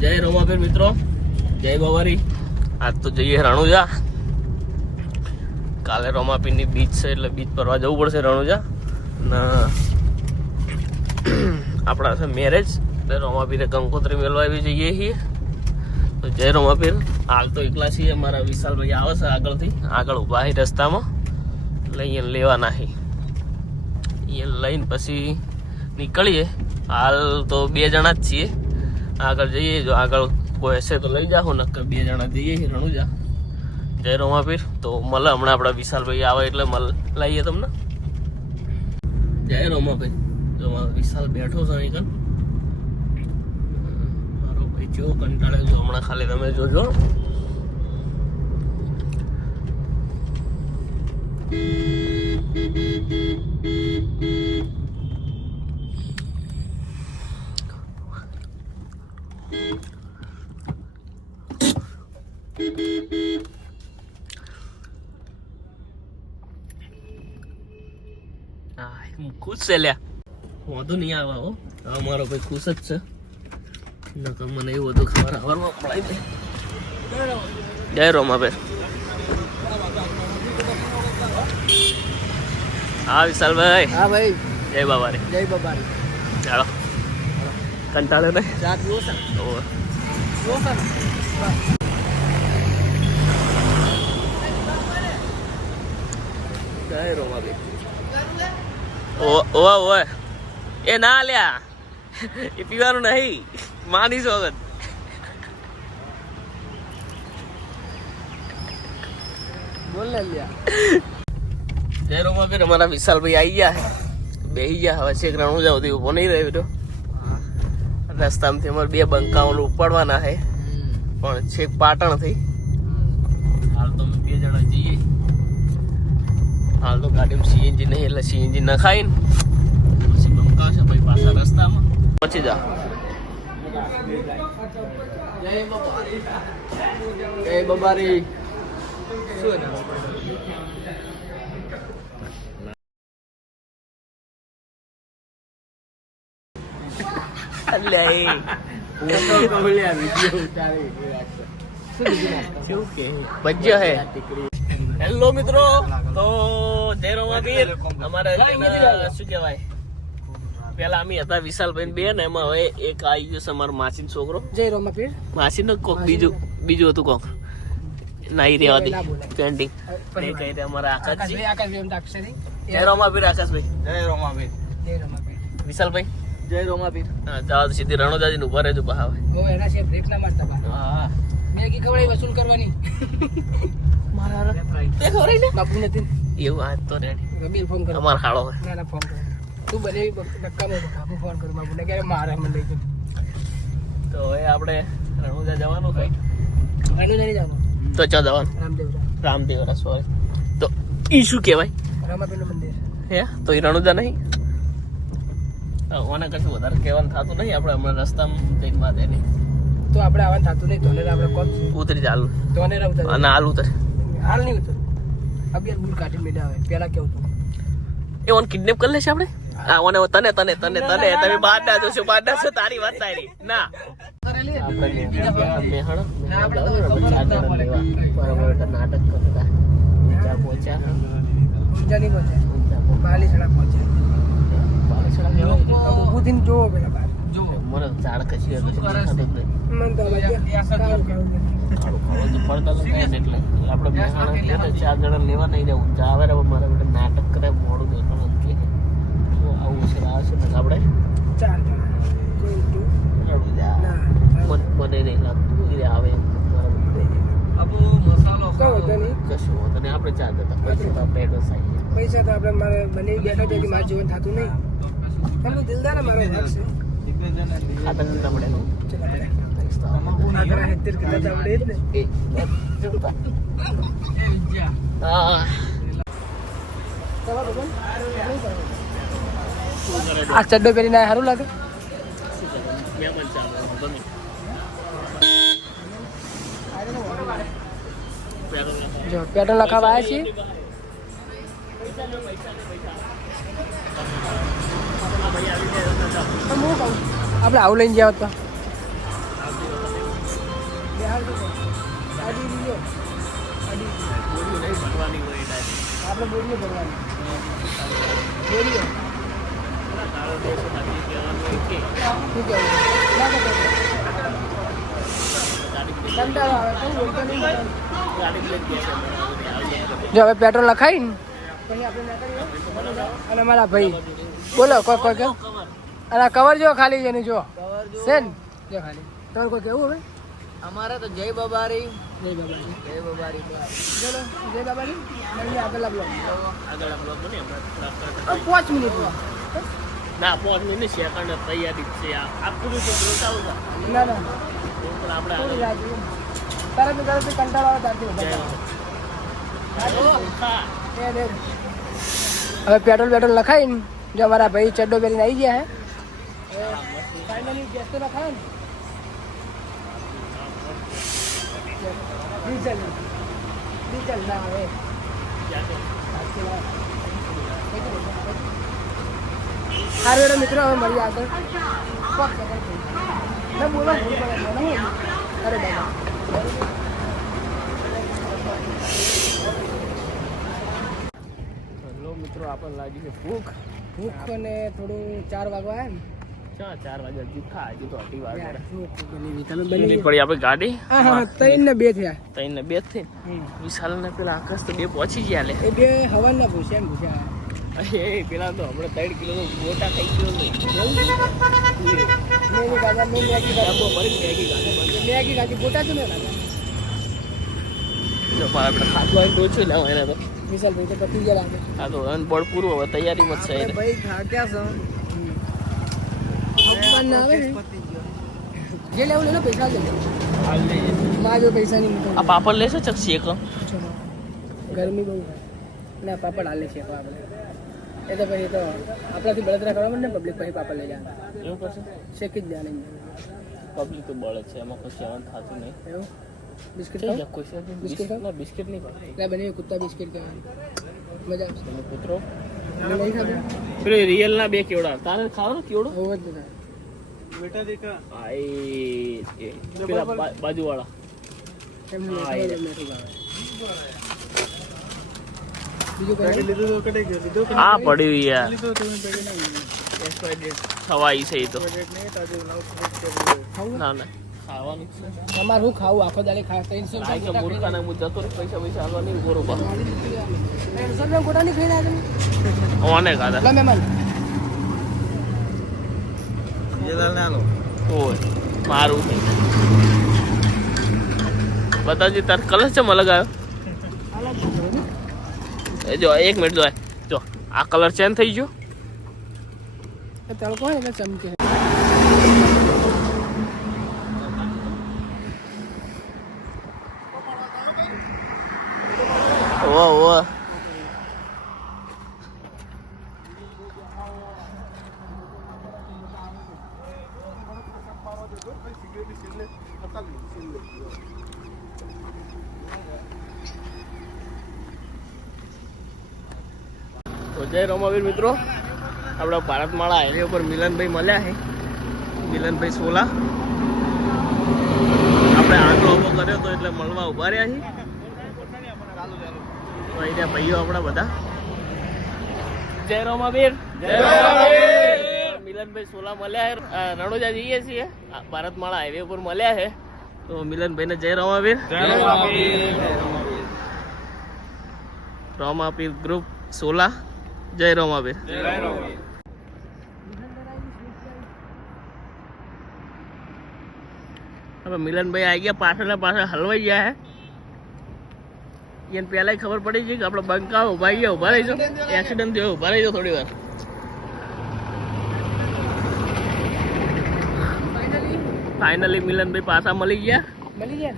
જય રોમાપીર મિત્રો, જય બાવારી. આજ તો જઈએ રણુજા. કાલે રોમાપીરની બીચ છે એટલે બીચ પરવા જવું પડશે રણુજા. ના આપણા છે મેરેજ એટલે રોમાપીરે કંકોત્રી મેળવા આવી જઈએ છીએ. તો જય રોમાપીર. હાલ તો એકલા છીએ, અમારા વિશાલભાઈ આવે છે આગળથી, આગળ ઊભા છે રસ્તામાં, લઈને લેવાના છે. એ લઈને પછી નીકળીએ. હાલ તો 2 જણા જ છીએ, આગળ જઈએ. જો આગળ કોઈ હશે તો લઈ જાઓ, નક્કર 2 જણા જઈએ રણુજા. જય રોમાપીર. તો મળે હમણાં આપણા વિશાલભાઈ આવે એટલે લઈએ તમને. જય રોમાપીર. જો વિશાલ બેઠો છે અહીં કન. મારો ભાઈ કેવો કંટાળે જો હમણાં, ખાલી તમે જોજો. ખુશ છે લ્યા, વાંધો નહીં આવે. હો અમારો ભાઈ ખુશ જ છે. નકર મને એવું બધું ખબર હવારમાં પડાવી દે. જય રોમાભાઈ. હા વિશાલભાઈ. હા ભાઈ. જય બાબારી. જય બાબારી. ચાલો કંટાળે ને જાત લોસન. લોસન. જય રોમાભાઈ. ઓય એ ના લ્યા, એ પીવાનું નહીં, માની સોગન. બોલ લે લ્યા. જય રોમાભાઈ. અમારા વિશાલભાઈ આવી ગયા છે, બેસી ગયા. હવે છેક રણુજા સુધી ઉભો નહીં રહ્યો તો રસ્તામાંથી અમારે 2 બંકાઓ ઉપાડવાના છે, પણ છેક પાટણથી. હાલ તો અમે 2 જણા જઈએ. હાલ તો ગાડીમાં સીએનજી નહીં એટલે સીએનજી નખાઈને પછી બંકાવશે ભાઈ પાછા રસ્તામાં પહોંચી જા. જય બાબારી. જય બાબારી. શું ભજ્ય હે. હેલો મિત્રો, તો જય રોમાપીર. અમારે શું કહેવાય, પેલા અમે હતા વિશાલભાઈ 2 ને, એમાં હવે એક આવી ગયો છે અમારો માસીનો છોકરો. જય રોમાપીર. માસીનો કોક બીજું હતું કોક નાઈ રેવા દે પેન્ટિંગ એ કહી દે. અમારા આકાશજી. જય રોમાપીર. આકાશભાઈ. જય રોમાપીર. જય રોમાપીર. વિશાલભાઈ. જય રોમાપીર. હા જાવ સીધી રણોજાજી નું ઉભા રહેજો બહાર. ઓ એના છે બ્રેક ના મારતા બા. હા મેગી ખવડાવી વસૂલ કરવાની. મારા તે ખવડાવી ને બાપુ નથી એવું. આજ તો રેડી. રબીલ ફોન કરો. અમાર ખાડો ના ના ફોન કરો. તું બને નક્કામો બાપુ ફોન કરું બાપુ ને કે મારે મને લઈ જજો. તો હવે આપણે રણોજા જવાનું ભાઈ. રણોજા નહીં જવાનું તો ચા જવાનું રામદેવરા. સોરી તો ઈ શું કહેવાય? રામાપીરનું મંદિર. હે તો એ રણોજા નહીં. ઓને કશું વધારે કહેવાનું થતું નહીં. આપણે હમણાં રસ્તામાં જઈને વાત એની તો આપણે આવવાનું થતું નહીં. તોને આપણે કોણ ઉતરી ચાલુ તોને ઉતર અને હાલ ઉતર. હાલ નહીં ઉતર. અબિયાર બુલ કાઢી મેળા આવે પેલા કેવું તું એ ઓન કિડનેપ કરી લેશે આપણે. હા ઓને તને તમે બહાર ના જોશો, બહાર ના છો. તારી વાત તારી ના. નાટક કરતા પહોંચ્યા ઊંચા નહીં પહોંચ્યા. બાલીસડા પહોંચ્યા. ઊભું જોવો પેલા બાર જોવો. મને ઝાડ ખસી ગયો દેખાતો જ નહીં. મને તો પડતા એટલે આપણે મહેસાણા 4 જણા લેવા નહીં જવું. આવે રે મારા બેટા નાટક કરે મોડું દેખાડું કે આવું છે આવશે ને આપણે 4 જણા મને નહીં લાગતું એ આવે એમ. કશું હોતો નહીં. આપણે 4 જતા પૈસા તો આપણે એડવાન્સ આવી પૈસા તો આપણે મારે બને બેઠા છે કે મારે જીવન થતું નહીં. તમે દિલદાર મારો ભાગ છે. ખાતર નતા મળે આ ચડ્ડો પહેરીને સારું લાગે. જો પેટ્રોલ લખાવા આવ્યા છીએ. આપણે આવું લઈને ગયા હતા. ગાડી લીધો ગાડી બોડીઓ નહીં ભરવાની હોય એટલે આપણે બોડીઓ ભરવાની બોડીઓ તારો દેશો નથી કહેવાનું હોય કે શું કહેવું ના કરતો કંટાળો આવે કઈ બોલતો નહીં ગાડી લઈ ગયા છે જો હવે પેટ્રોલ લખાઈ ને પછી આપણે નીકળીએ અને મારા ભાઈ બોલો કોઈ કોઈ કેમ અને કવર જો ખાલી છે એનું જો સેન જો ખાલી તમારે કોઈ કેવું હવે અમારે તો જય બાબારી જય બાબાજી જય બાબારી ચલો જય બાબાજી મળીએ આગળ બ્લોગ આગળ આપણો બને હમણાં 5 મિનિટમાં ના 5 મિનિટ સેકન્ડ તૈયારી છે આ પૂરું તો રોકાવું છે ના ના પણ આપણે થોડી આગળ રાહ જોઈએ તરત કંટાળો આવે ત્યારથી જય ઉભા હા. હવે પેટ્રોલ લખાઈને જો અમારા ભાઈ ચડ્ડો પહેરીને આવી ગયા હે ફાઇનલી ગેસ તો લખાય ને ડીઝલ ના હવે સારું એડો મિત્રો હવે મળીએ આગળ ના બોલો અરે દાદા હેલો મિત્રો આપણને લાગી છે ભૂખ ભૂખ અને થોડું 4 વાગવા આવ્યા ચા 4 વાગે હજી ખા હજી તો અઢી વાગે ને ભૂખ બની તમે બની બની પડી આપણે ગાડી હા હા 3 ને 2 થયા 3 ને 2 થઈ વિશાલ ને પેલા આકાશ તો 2 પહોંચી ગયા લે એ બે હવાના ભૂસ્યા ને ભૂસ્યા એ પેલા તો હમણાં 3 કિલો ગોટા ખાઈ ગયો ને મેગી ગાજર મેગી ડબ્બો ભરી મેગી ગાડી બંધ મેગી ગાજર ગોટા છે ને જો પણ આપણે ખાધું હોય તો ઓછું લેવા એને તો વિશાલ ભાઈ તો પતી ગયા લાગે આ તો અનબોર્ડ પૂરું હવે તૈયારીમાં જ છે એને. ભાઈ થાક્યા છો ભગવાન ના આવે ને જે લેવું લે લો પૈસા લે હાલ લઈએ. માં જો પૈસા નહીં આ પાપડ લેશો ચકસી એક ગરમી બહુ ના પાપડ હાલે છે આપણે એ તો પછી તો આપણાથી બળતરા કરવા માંડે ને પબ્લિક પછી પાપડ લઈ જાય એવું કરશે શેકી જ જાય પબ્લિક તો બળે છે એમાં કોઈ સેવન થતું નહીં એવું બિસ્કિટ થઈ ખાવ જાય કોઈ સેવન બિસ્કિટ ખાવ? ના બિસ્કિટ નહીં ખાતું. એટલે બને કુત્તા બિસ્કિટ કહેવાય મજા આવશે તમે કૂતરો તમે નહીં ખાધું પેલું રિયલ ના 2 કેવડા તારે ખાવાનો કેવડો બહુ જ બધા બેટા દેખા આ એ પેલા બાજુવાળા એમને હા, ખાવા એ. મીઠું ભાવે. બીજું કઈ લીધું તો કટાઈ ગયો લીધું આ પડ્યું યાર લીધું તમે પેલી નહીં થવાઈ છે એ તો નહીં તાજુ નવ ખાવું ના ના ખાવાનું જ છે તમારે હું ખાવું આખો દાડે ખા 300 આ કે રૂપિયા મૂર્ખાને હું જતો રહી પૈસા હાલવા નહીં બરોબર 300 રૂપિયા ગોટા નહીં ખાઈને આવ્યા ઓને ખાધા તમે મહેમાન એ ના લો ઓય મારું છે બતાવજી તાર કલર છે અલગ આવ્યો એ જો 1 મિનિટ જો આ કલર ચેન્જ થઈ ગયો તડકો હોય એટલે ચમકે ઓ તો જય રોમાવીર મિત્રો આપણા ભારતમાળા હાઈવે ઉપર મિલનભાઈ મળ્યા છે મિલનભાઈ સોલા આપણે આટલો ઉભો કર્યો તો એટલે મળવા ઉભા રહ્યા છીએ તો અહીંયા ભાઈઓ આપણા બધા જય રોમાવીર મિલનભાઈ સોલા મળ્યા છે રણોજા જઈએ છીએ ભારતમાળા હાઈવે ઉપર મળ્યા છે તો મિલનભાઈને જય રોમાવીર રોમાપીર ગ્રુપ સોલા જય રોમાવીર હવે મિલનભાઈ આવી ગયા પાછળ હલવાઈ ગયા હે એને પહેલા ખબર પડી ગઈ કે આપણે બંકા ઉભા ગયા ઉભા રહીજો એક્સિડન્ટ થયો ઉભા રહીજો થોડી વાર ફાઇનલી મિલનભાઈ પાછા મળી ગયા મળી ગયા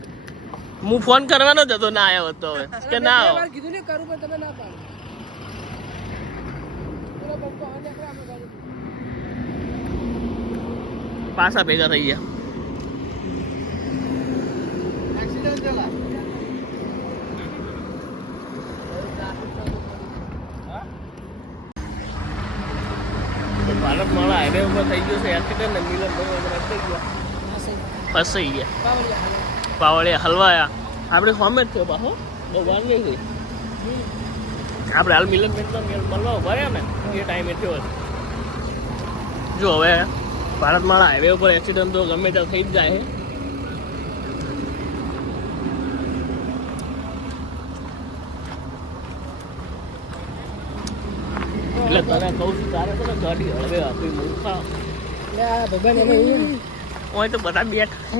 હું ફોન કરવાનો જ હતો ના આવ્યો હતો હવે કે ના આવો વાર કીધું ને કરું પણ તમે ના પાડો પેલો બંકો આ નીકળે આપણે ગાડી પાછા ભેગા થઈ ગયા એક્સિડન્ટ થયેલા ભારતમાળા હાઈવે ઉપર થઈ ગયું છે એક્સિડન્ટ ને મિલનભાઈ ફસાઈ ગયા પાવડિયા હાલો પાવળિયા હલવાયા આપણે હોમે જ થયો પાછો બહુ વાર નહીં ગઈ આપણે હાલ મિલન મળવા ઉભા રહ્યા ને એ ટાઈમે થયો હશે જો હવે ભારતમાળા હાઈવે ઉપર એક્સિડન્ટ તો ગમે ત્યાં થઈ જ જાય છે એટલે તને કહું છું તારે તો ગાડી હળવે આપી મૂર્ખા એટલે આ ભગવાન એને ઓય તો બધા બેઠા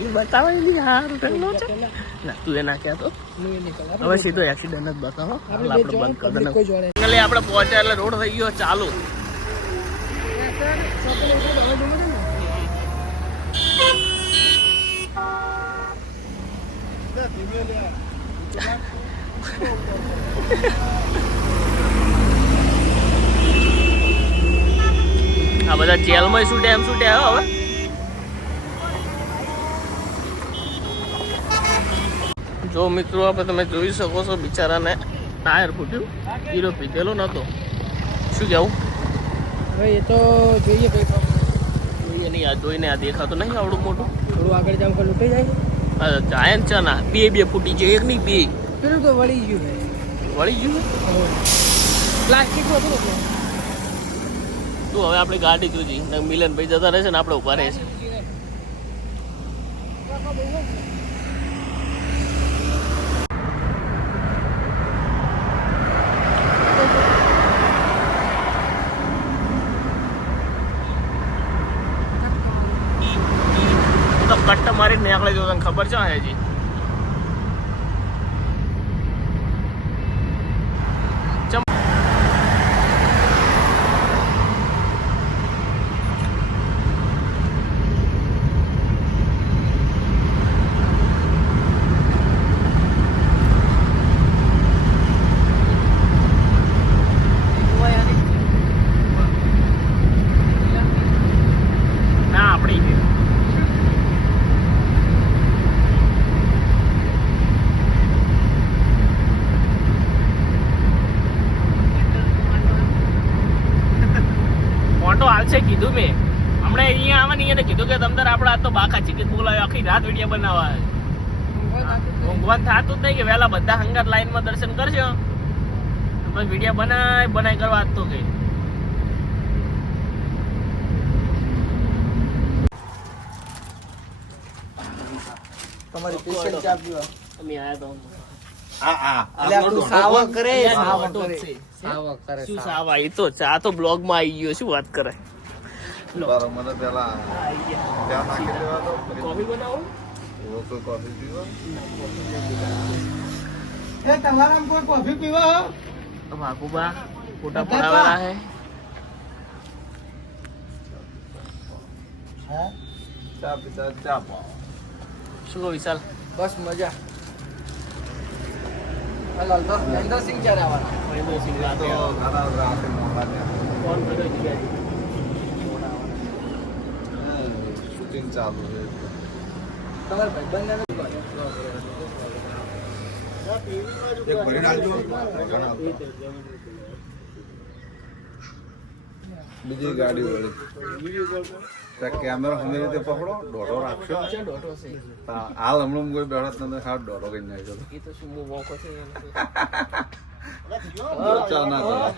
એ બતાવે નહીં હારું ઠંડો છે ના તું એ નાખ્યા તો હવે સીધો એક્સિડન્ટ જ બતાવો આપણે બંધ કરી દે કોઈ જોડે એટલે આપણે પહોંચ્યા એટલે રોડ થઈ ગયો ચાલુ આ બધા જેલમાં શું ડેમ શું ડેમ હવે જો મિત્રો આપણે તમે જોઈ શકો છો બિચારાને ટાયર ફૂટ્યું હીરો પીધેલો નતો શું કેવું હવે એ તો જોઈએ કઈ જોઈએ નહીં આ જોઈને આ દેખાતું નહીં આવડું મોટું થોડું આગળ જામ કર લૂંટાઈ જાય જાય ને ચા ના બે ફૂટી છે એક નહીં બે પેલું તો વળી ગયું વળી ગયું પ્લાસ્ટિક હતું ને તું હવે આપણી ગાડી જોજી મિલન ભાઈ જતા રહેશે ને આપણે ઉભા રહેશે તો કટ્ટ મારી નીકળે જો તને ખબર છે હજી ના આપણી ફોટો હાલશે કીધું મેં હમણાં અહીંયા આવવાની એને કીધું કે તમતાર આપણે આ તો બાકા ચિકન બોલાવ્યો આખી રાત વિડીયો બનાવવા ઊંઘવાનું થતું જ નહીં કે વહેલા બધા હંગાત લાઈનમાં દર્શન કરજો બસ વિડીયો બનાય કરવા આજ તો કઈ તમારી પેશન્ટ ચા પીવા અમે આયા તો એટલે તું સાવક કરે શું સાવા એ તો ચા તો બ્લોગ માં આવી ગયો શું વાત કરે બરાબર મને પેલા ચા નાખી દેવા દો કોફી બનાવો કોઈ કોફી પીવા એ તમારા કોઈ કોફી પીવા अब आगूबा फोटा पड़ावेला है ચા પીતા ચા પાવ શું કહો વિશાલ બસ મજા હાલ તો મહેન્દ્ર સિંહ ક્યારે આવવાના મહેન્દ્ર સિંહ તો રાતે ઘણા રાતે મોડા ને ફોન કર્યો જીજાજી શૂટિંગ ચાલુ છે તમારા ભાઈબંધને એક ભરી નાખજો ઘણા બીજી ગાડી વળી કેમેરા હમે રીતે પકડો દોઢો રાખશો દોઢો છે હાલ હમણાં કોઈ બેઠા તમને ખાટ દોઢો કરી નાખ્યો એ તો શું મોકો છે ચા ના થાય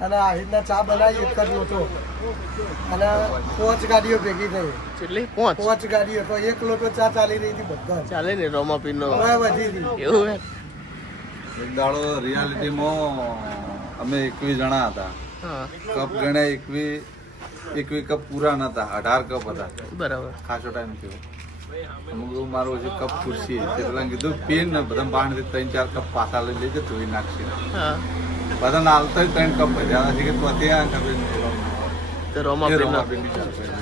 અને આ રીતના ચા બનાવી એક જ લોટો અને 5 ગાડીઓ ભેગી થઈ કેટલી પહોંચ 5 ગાડીઓ તો એક લોટો ચા ચાલી રહી હતી બધા ચાલે ને રોમાપીર નો હવે વધી હતી એવું હે એક દાડો રિયાલિટીમાં અમે 21 જણા હતા હા કપ ગણ્યા 21 કપ પૂરા નતા 18 કપ હતા બરાબર ખાસો ટાઈમ થયો અમુક મારો જે કપ ખુરશી તે પેલા કીધું પીન ને બધા બાંધથી 3-4 કપ પાછા લઈ લેજે ધોઈ નાખશે હા બધા નાલતા 3 કપ ભર્યા નથી કે તું ત્યાં ખબર તો રોમાપીર નો નહીં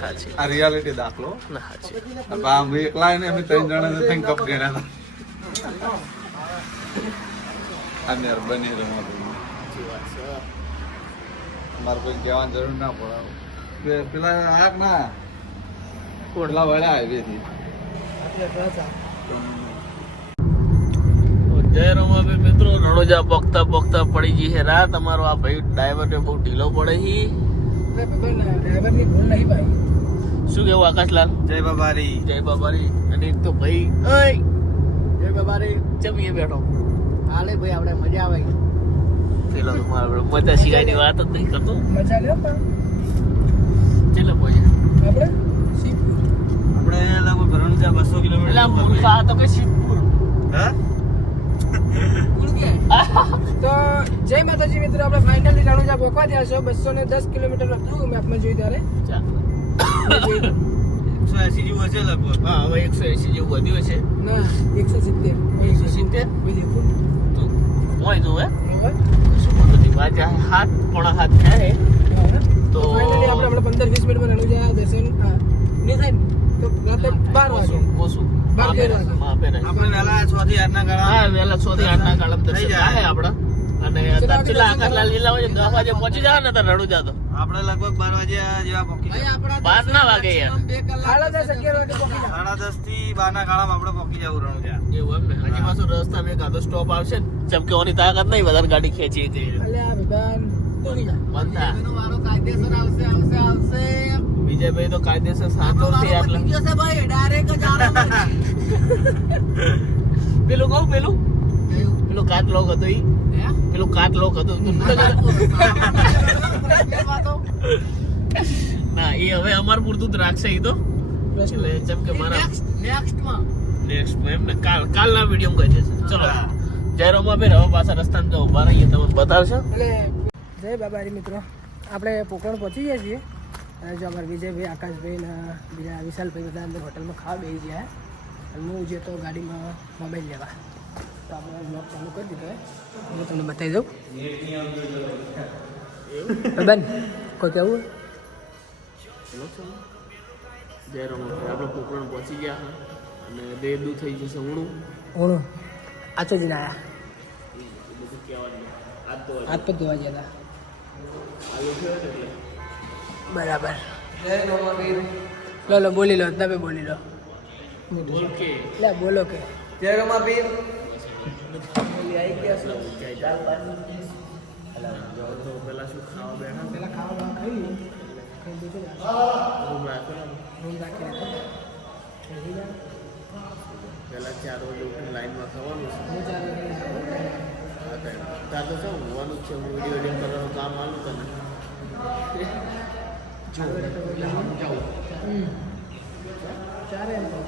સાચી આ રિયાલિટી દાખલો ના સાચી અમે એકલા ને અમે 3 જણા 3 કપ ગણ્યા હતા આ મહેરબાની રમત મારે કોઈ કહેવાની જરૂર ના પડે પેલા આગ ના કોટલા વાળા હાઈવે થી જય રોમાપીર મિત્રો રણોજા પોકતા પોકતા પડી ગઈ છે રાત અમારો આ ભાઈ ડ્રાઈવર બહુ ઢીલો પડે છે ડ્રાઈવરની ભૂલ નહીં ભાઈ શું કેવું આકાશલાલ? જય બાબારી. જય બાબારી. અને એક તો ભાઈ ઓય જય બાબારી જમીએ બેઠો. હાલે ભાઈ આપણે મજા આવે પેલો તો મારો મજા સિવાયની વાત જ નહીં કરતો. મજા લે પણ ચલો પહોંચ્યા આપણે શિવપુર. આપણે લગભગ રણુજા 200 કિલોમીટર. એટલે મૂર્ખા તો કે શિવપુર. હા તો જય માતાજી મિત્રો, આપણે ફાઇનલી રણુજા પહોંચવા થયા છો. 210 કિલોમીટર હતું મેપમાં જોયું ત્યારે. 180 જેવું હશે લગભગ. હા હવે 180 જેવું વધ્યું છે. ના 170. 170? બીજું દેખો તો હોય તો હે હવે શું નથી વાજા 7:30 થયા હે. તો ફાઇનલી આપણે 15-20 મિનિટમાં રણુજા દર્શન નહીં થાય ને તો રાતે 12 વાગે ઓછું 12 વાગે. આપણે વહેલા 6 થી 8 ના ગાળા. હા વહેલા 6 થી 8 ના ગાળામાં દર્શન થઈ જાય. થાય આપડા. અને પેલા આકાશલાલ જિલ્લા હોય 10 વાગે પહોંચી જાય ને તો રણુજા તો આપણે લગભગ 12 વાગ્યા જેવા પહોંચી જાય. 12 ના વાગે યાર. 10:30-11 વાગે પહોંચી જાય. 10:30 થી 12 ના ગાળામાં આપણે પહોંચી જવું રણુજા. એવું એમ ને હજી પાછું રસ્તામાં એક આધો સ્ટોપ આવશે ને ચમકેવાની તાકાત નહીં વધારે ગાડી ખેંચી કે અલ્યા બધાન તૂટી જાય. બંધા વિજયભાઈ તો કાયદેસર સાચો છે આટલા પેલું કહું પેલું કાટ લોક હતો ઈ પેલું કાટ લોક હતો ના એ હવે અમાર પૂરતું જ રાખશે ઈ તો એટલે જેમ કે મારા નેક્સ્ટ એમ ને કાલના વિડીયોમાં કહી દેશે. ચલો જય રોમાબેન હવે પાછા રસ્તામાં જો ઉભા રહીએ તમને બતાવશો. એટલે જય બાબારી મિત્રો, આપણે પોકરણ પહોંચી ગયા છીએ. અને જો અમારા વિજયભાઈ, આકાશભાઈ ને બીજા વિશાલભાઈ બધા અંદર હોટલમાં ખાવા બેસી ગયા. અને હું જે તો ગાડીમાં મોબાઈલ લેવા તો આપણે બ્લોગ ચાલુ કરી દીધો હું તમને બતાવી દઉં. બન કોઈ કેવું જય રોમાબેન આપણે પોકરણ પહોંચી ગયા હા અને દેદું થઈ જશે ઊણું ઓણું આચો જ ના બધું કહેવાનું આજ તો હાથ પગ ધોવા ગયા હતા. આવ્યો થયો ને એટલે બરાબર. લો લો બોલી લો, તમે બોલી લો. બોલ કે લે બોલો કે જય રમાબીર. તો પેલા શું ખાવા બેઠા પેલા ખાવા બાવા ખાઈ લઈએ. ખાઈ બેસી જા. રૂમ રાખો ને રૂમ રાખી રાખો. બેસી જા. પેલા 4 વાગે ઉઠીને લાઈનમાં ખાવાનું છે. હું ચાલુ કરી. તાર તો શું હોવાનું જ છે વિડીયો એડિટ કરવાનું કામ આલું તને ચાલે એમ તો.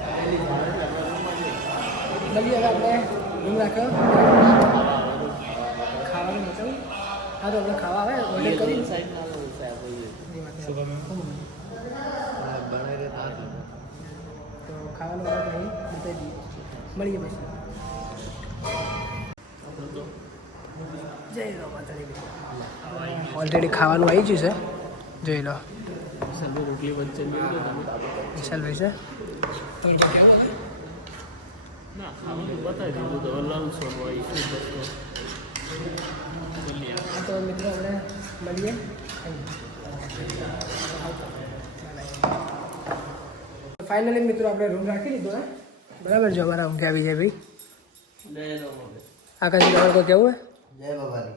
મળીએ હવે આપણે રૂમ રાખ્યો ખાવાનું મચાવું. હા તો આપણે ખાવા આવે ઓર્ડર કરી તો ખાવાનું ઓર્ડર નહીં બતાવી દઈએ. મળીએ પછી. જય લો માતાજી. ઓલરેડી ખાવાનું આવી ગયું છે, જોઈ લો. રોટલી વચ્ચે વિશાલભાઈ છે ના ખાવાનું બતાવી દીધું તો લાલ સોન હોય હા તો મિત્રો આપણે મળીએ. ફાઇનલી મિત્રો આપણે રૂમ રાખી લીધો હે બરાબર. જો અમારા ઊંઘે આવી જાય ભાઈ. આકાશ તમારે કોઈ કેવું હે? જય બાબારી.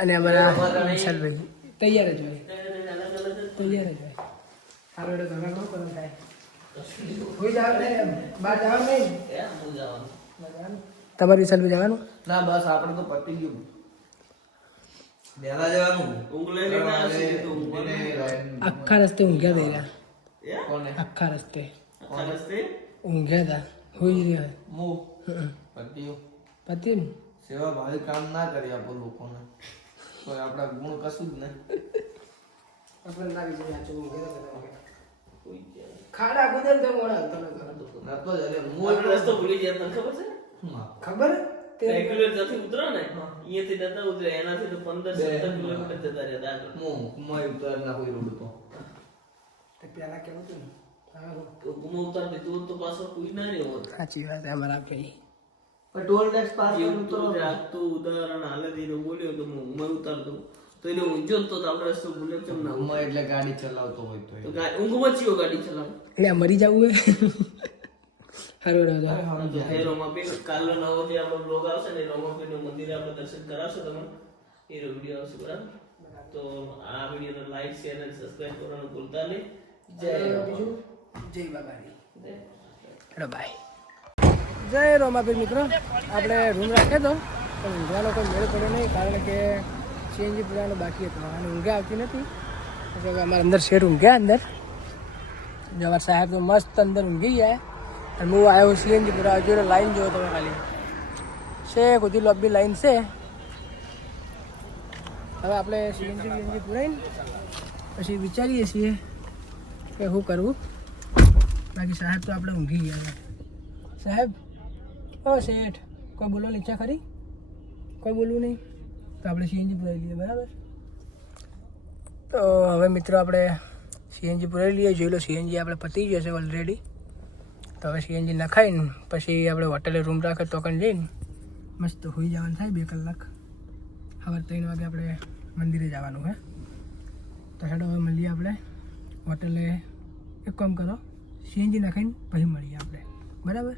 અને અમારા વિશાલભાઈ તૈયાર જ હોય. તૈયાર જ હોય. સારું એટલે ઘણા બહુ કરવું થાય. કોઈ જાવ નહીં બહાર જવાનું નહીં. તમારે વિશાલભાઈ જવાનું? ના બસ આપણે તો પતી ગયું. બેલા જવાનું. આખા રસ્તે ઊંઘ્યા થઈ રહ્યા. કોને? આખા રસ્તે ઊંઘ્યા હતા. હોઈ રહ્યા. મો પત્યું. પતિ ને સેવા ભાવી કામ ના કરી આપો લોકોને. કોઈ આપણા ગુણ કશું જ નહીં. આપણે ના વિચાર નાચો ખાડા ગુદર તો મોડા તમે નતો જ અરે રસ્તો ભૂલી ગયા તને ખબર છે ખબર રેગ્યુલર જતી ઉતરો ને અહીંયાથી જતા ઉતરે એનાથી તો 15-17 કિલોમીટર જતા રહ્યા આગળ મોય ઉતાર ના કોઈ રોડ તો તે પેલા કેવું હતું ને ગુમો ઉતાર દીધું તો પાછો કોઈ ના રહ્યો હોત. સાચી વાત અમારા ભાઈ. પણ ટોલ ટેક્સ પાસ એવું તો રાખતું ઉદાહરણ હાલે દીનો બોલ્યો તો હું ઉતાર દઉં તો એને ઊંઝો તો આપણે રસ્તો ભૂલે કેમ ના ઉમર એટલે ગાડી ચલાવતો હોય તો તો ઊંઘમાં ચીયો ગાડી ચલાવે એટલે આ મરી જવું હે હારું રહ્યો તો હે રોમાબેન કાલનો નવો જે આપણો બ્લોગ આવશે ને રોમાબેનનું મંદિર આપણે દર્શન કરાવશો તમે એ વિડીયો આવશે બરાબર. તો આ વિડીયોને લાઈક શેર અને સબસ્ક્રાઇબ કરવાનું ભૂલતા નહીં. જય રોમા. જય બાબારી. Hello by. જય રોમાપીર મિત્રો, આપણે રૂમ રાખ્યો હતો પણ ઊંઘવાનો કોઈ મેળ પડ્યો નહીં, કારણ કે સીએનજી પૂરાનો બાકી હતો અને ઊંઘે આવતી નથી. પછી હવે અમારા અંદર શેર ઊંઘ્યા અંદર. જવાર સાહેબ તો મસ્ત અંદર ઊંઘી ગયા અને હું આવ્યો સીએનજી પૂરા. હજુ લાઈન જોવો તમે ખાલી છે, બધી લોબી લાઈન છે. હવે આપણે સીએનજી પૂરાઈને પછી વિચારીએ છીએ કે શું કરવું. બાકી સાહેબ તો આપણે ઊંઘી ગયા. સાહેબ, ઓ શેઠ, કોઈ બોલવાની ઈચ્છા ખરી? કોઈ બોલવું નહીં તો આપણે સીએનજી પુરાવી લઈએ, બરાબર? તો હવે મિત્રો આપણે સીએનજી પુરાવી લઈએ. જોઈ લો સીએનજી આપણે પતી જશે ઓલરેડી. તો હવે સીએનજી નખાઈને પછી આપણે હોટેલે રૂમ રાખે તો કણ જઈને મસ્ત હોઈ જવાનું થાય 2 કલાક. હવે 3 વાગે આપણે મંદિરે જવાનું હે. તો હેડો હવે મળીએ આપણે હોટેલે. એક કામ કરો, સીએનજી નખાઈને પછી મળીએ આપણે, બરાબર?